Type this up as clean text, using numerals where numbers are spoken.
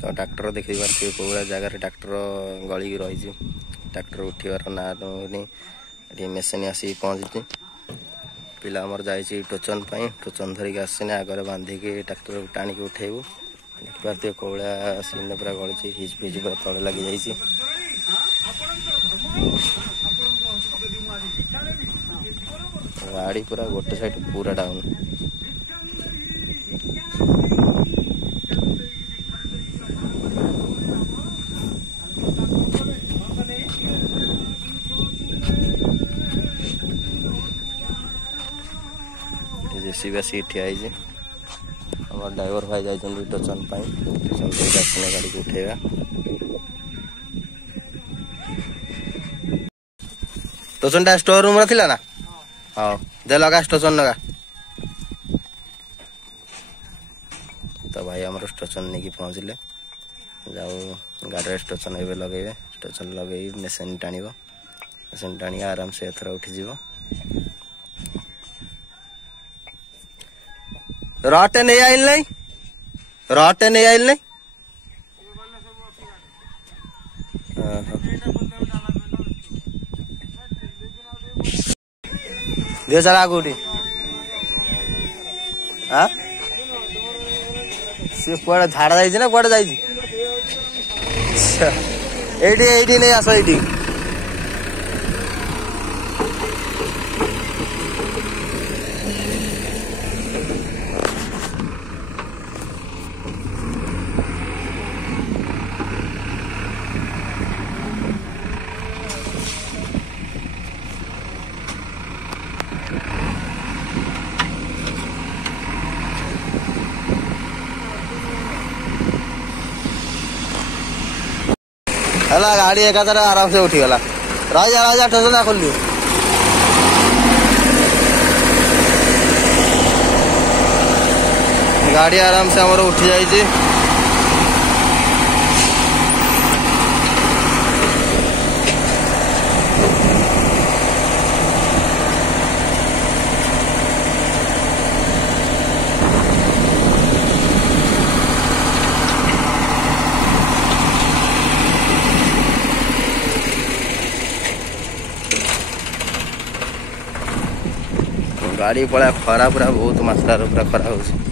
तो ट्रैक्टर देखी पारे कौ जगार ट्रैक्टर गलिकी रही ट्रैक्टर उठार ना नहीं मेसीन आसिक पहुँची पिला आमर जाइए टोचन टोचन धरिक आसने आगे बांधिकी ट्रैक्टर टाणिक उठेबू देखिए कौड़ा सीन पूरा गली हिज फिज पूरा तले लगी जाइए गाड़ी पूरा गोटे साइड पूरा डाउन जेसीबी आसिक ठिया आम ड्राइवर भाई जाइए टोचन टोचन आसने गाड़ी को उठेगा टोचन टा स्टोर रूम थिला ना हाँ दे लगा स्टेशन लगा तो भाई आम स्टेशन नहीं कि पहुँचले जाओ गाड़ी स्टेशन ए लगे स्टेशन लगे मेसीन टाण मेसीन टाणी आराम से एथर उठीज रटे नहीं आइल नहीं रटे नहीं आइल नहीं दियो चला आगुटी हाँ सी कुआड़े झाड़ा जाइए ना कुआड़े जाइए एटी नहीं आस एटी है गाड़ी एकाथर आराम से उठीगला राजा राजा टोचन खोल गाड़ी आराम से हमारे उठी जाइए गाड़ी पड़ा खरा पूरा बहुत मात्रा पूरा खरा हो